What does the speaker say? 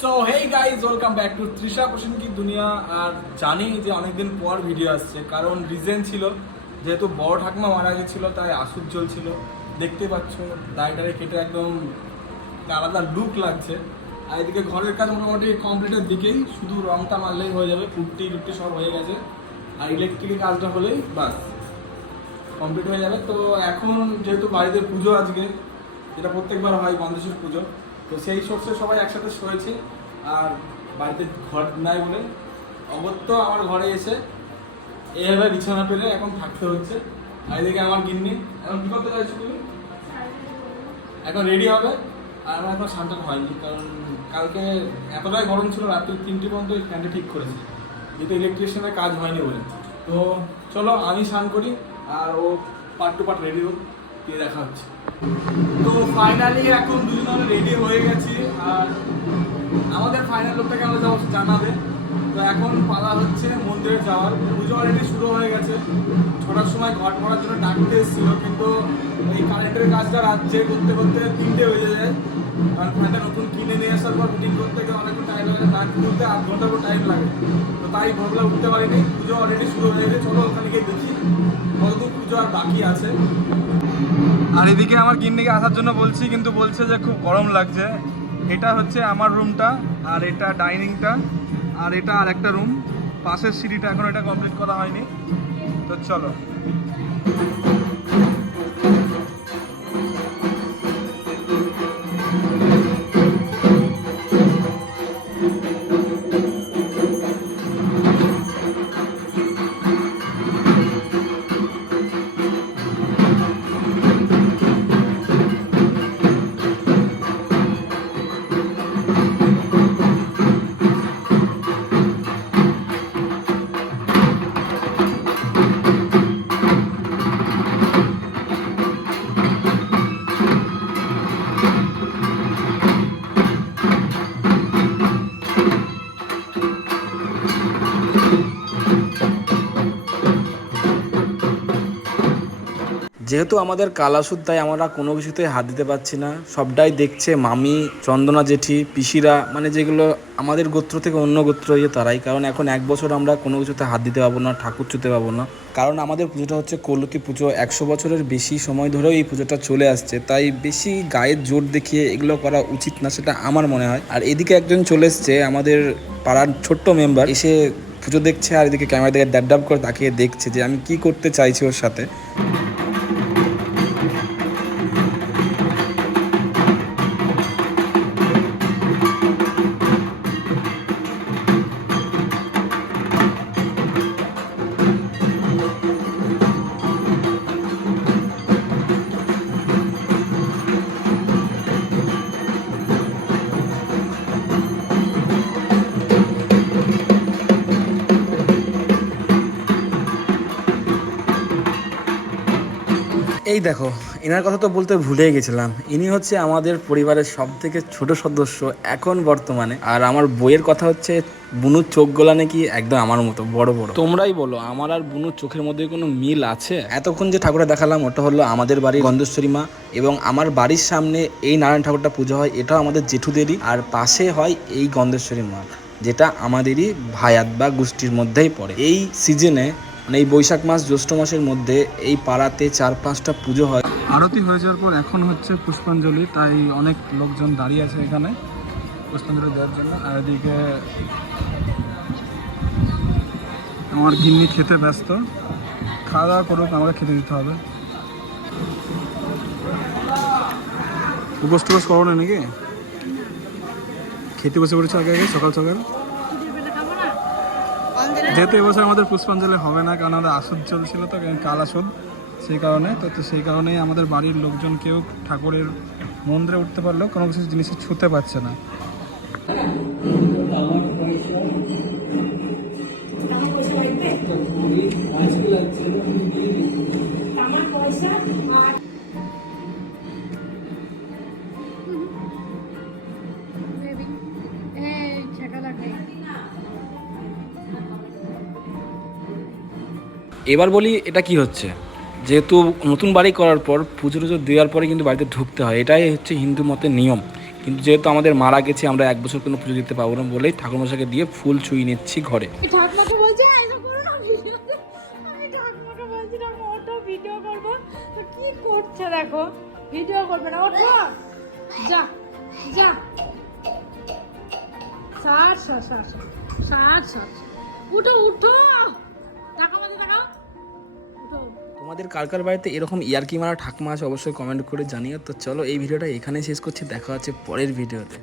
So hey guys welcome back to Trisha Prasen কি দুনিয়া আর জানি যে অনেকদিন পর ভিডিও আসছে, কারণ রিজন ছিল, যেহেতু বড় ঠাকুমা মারা গেছিল, তাই আসুদ চলছিল দেখতে পাচ্ছ দায়টারে কেটে একদম আলাদা লুক লাগছে। আর এদিকে ঘরের কাজ মোটামুটি কমপ্লিটের দিকেই, শুধু রংটা মারলেই হয়ে যাবে পুট্টি টুট্টি সব হয়ে গেছে। আর ইলেকট্রিকের কাজটা হলেই বাস কমপ্লিট হয়ে যাবে। তো এখন যেহেতু বাড়িতে পুজো আজকে, যেটা প্রত্যেকবার হয় গন্ধেশ্বর পুজো তো সেই সোর্সে সবাই একসাথে শোয়েছে আর বাড়িতে ঘর নাই বলে। অগত্য আমার ঘরে এসে এইভাবে বিছানা পেলে এখন থাকতে হচ্ছে। আর এদিকে আমার গিন্নি। এখন কী করতে চাইছো তুমি? এখন রেডি হবে। আর আমার এখন শান্তান হয়নি, কারণ কালকে এতটাই গরম ছিল, রাত্রি তিনটে পর্যন্ত এই ফ্যানটা ঠিক করেছি। যেহেতু ইলেকট্রিশিয়ানের কাজ হয়নি বলে। তো চলো, আমি স্নান করি, আর ও পার্ট টু পার্ট রেডি হোক। দিয়ে দেখা হচ্ছে। তো ফাইনালি এখন দুজন রেডি হয়ে গেছি, আর আমাদের ফাইনাল লোকটাকে আমরা জানাবে। তো এখন পালা হচ্ছে মন্দিরে যাওয়ার। পুজো অলরেডি শুরু হয়ে গেছে। ছোটার সময় ঘট ভরার জন্য ডাকতে এসেছিল, কিন্তু এই কারেন্টের কাজটা রাজ্যে করতে করতে তিনটে বেজে যায়। কারণ ফ্যানটা নতুন কিনে নিয়ে আসার পর ফিটিং করতে গেলে অনেকক্ষণ টাইম লাগে তার করতে আধ ঘণ্টার পর টাইম লাগে। তো তাই ভোরবেলা উঠতে পারিনি। পুজো অলরেডি শুরু হয়ে গেছে। চলো ওখানে গিয়ে দেখি। কতদূর পুজো আর বাকি আছে। আর এদিকে আমার গিন্নিকে আসার জন্য বলছি, কিন্তু বলছে যে খুব গরম লাগছে। এটা হচ্ছে আমার রুমটা আর এটা ডাইনিংটা আর এটা আর একটা রুম পাশের সিঁড়িটা এখন এটা কমপ্লিট করা হয়নি। তো চলো। যেহেতু আমাদের কালাসুদ, তাই আমরা কোনো কিছুতে হাত দিতে পারছি না। সবটাই দেখছে মামি, চন্দনা জেঠি, পিসিরা মানে যেগুলো আমাদের গোত্র থেকে অন্য গোত্র ইয়ে তারাই। কারণ এখন এক বছর আমরা কোনো কিছুতে হাত দিতে পারব না, ঠাকুর ছুতে পারব না। কারণ আমাদের পুজোটা হচ্ছে কৌলকি পুজো। একশো বছরের বেশি সময় ধরেও এই পুজোটা চলে আসছে। তাই বেশি গায়ের জোর দেখিয়ে এগুলো করা উচিত না, সেটা আমার মনে হয়। আর এদিকে একজন চলে এসছে, আমাদের পাড়ার ছোট্ট মেম্বার এসে পুজো দেখছে আর এদিকে ক্যামেরা দিকে ড্যাব করে তাকিয়ে দেখছে যে আমি কি করতে চাইছি ওর সাথে। এই দেখো এনার কথা তো বলতে ভুলেই গেছিলাম। ইনি হচ্ছে আমাদের পরিবারের সব থেকে ছোট সদস্য এখন বর্তমানে। আর আমার বইয়ের কথা হচ্ছে বুনুর চোখগুলা নাকি একদম আমার মতো বড় বড়। তোমরাই বলো আমার আর বুনুর চোখের মধ্যে কোনো মিল আছে? এতক্ষণ যে ঠাকুরটা দেখালাম ওটা হলো আমাদের বাড়ির গন্ধেশ্বরী মা এবং আমার বাড়ির সামনে এই নারায়ণ ঠাকুরটা পুজো হয় এটাও আমাদের জেঠুদেরই। আর পাশে হয় এই গন্ধেশ্বরী মা যেটা আমাদেরই ভায়াত বা গোষ্ঠীর মধ্যেই পড়ে। এই সিজনে মানে এই বৈশাখ মাস জ্যৈষ্ঠ মাসের মধ্যে এই পাড়াতে চার পাঁচটা পুজো হয়। আরতি হয়ে যাওয়ার পর এখন হচ্ছে পুষ্পাঞ্জলি, তাই অনেক লোকজন দাঁড়িয়ে আছে এখানে পুষ্পাঞ্জলি দেওয়ার জন্য। আর এদিকে আমার গিন্নি খেতে ব্যস্ত। খাওয়া দাওয়া করুক, আমাকে খেতে দিতে হবে। উপোস করো না নাকি? খেতে বসে পড়েছে আগে আগে, সকাল সকাল? যেহেতু এবছর আমাদের পুষ্পাঞ্জলি হবে না, কারণ আমাদের আসুদ চলছিল তো কাল আসুদ সেই কারণে, তো তো সেই কারণেই আমাদের বাড়ির লোকজন কেউ ঠাকুরের মন্দিরে উঠতে পারলেও কোনো কিছু জিনিস ছুতে পারছে না Baby. এবার বলি এটা কি হচ্ছে? যেহেতু নতুন বাড়ি করার পর পুজো টুজো দেওয়ার পরে কিন্তু বাড়িতে ঢুকতে হয়, এটাই হচ্ছে হিন্দু মতের নিয়ম। কিন্তু যেহেতু আমাদের মারা গেছে, আমরা এক বছর কোনো পুজো দিতে পারব না বলেই ঠাকুরমশাইকে দিয়ে ফুল ছুঁয়ে নিচ্ছি ঘরে। দেখো ভিডিও করবে। না যা যা। ষাট ষাট ষাট ষাট ষাট উঠো উঠো। তোমাদের কার কার বাড়িতে এরকম ইয়ারকি মারা ঠাকমা আছে, অবশ্যই কমেন্ট করে জানিও। তো চলো এই ভিডিওটা এখানে শেষ করছি, দেখা হচ্ছে পরের ভিডিওতে।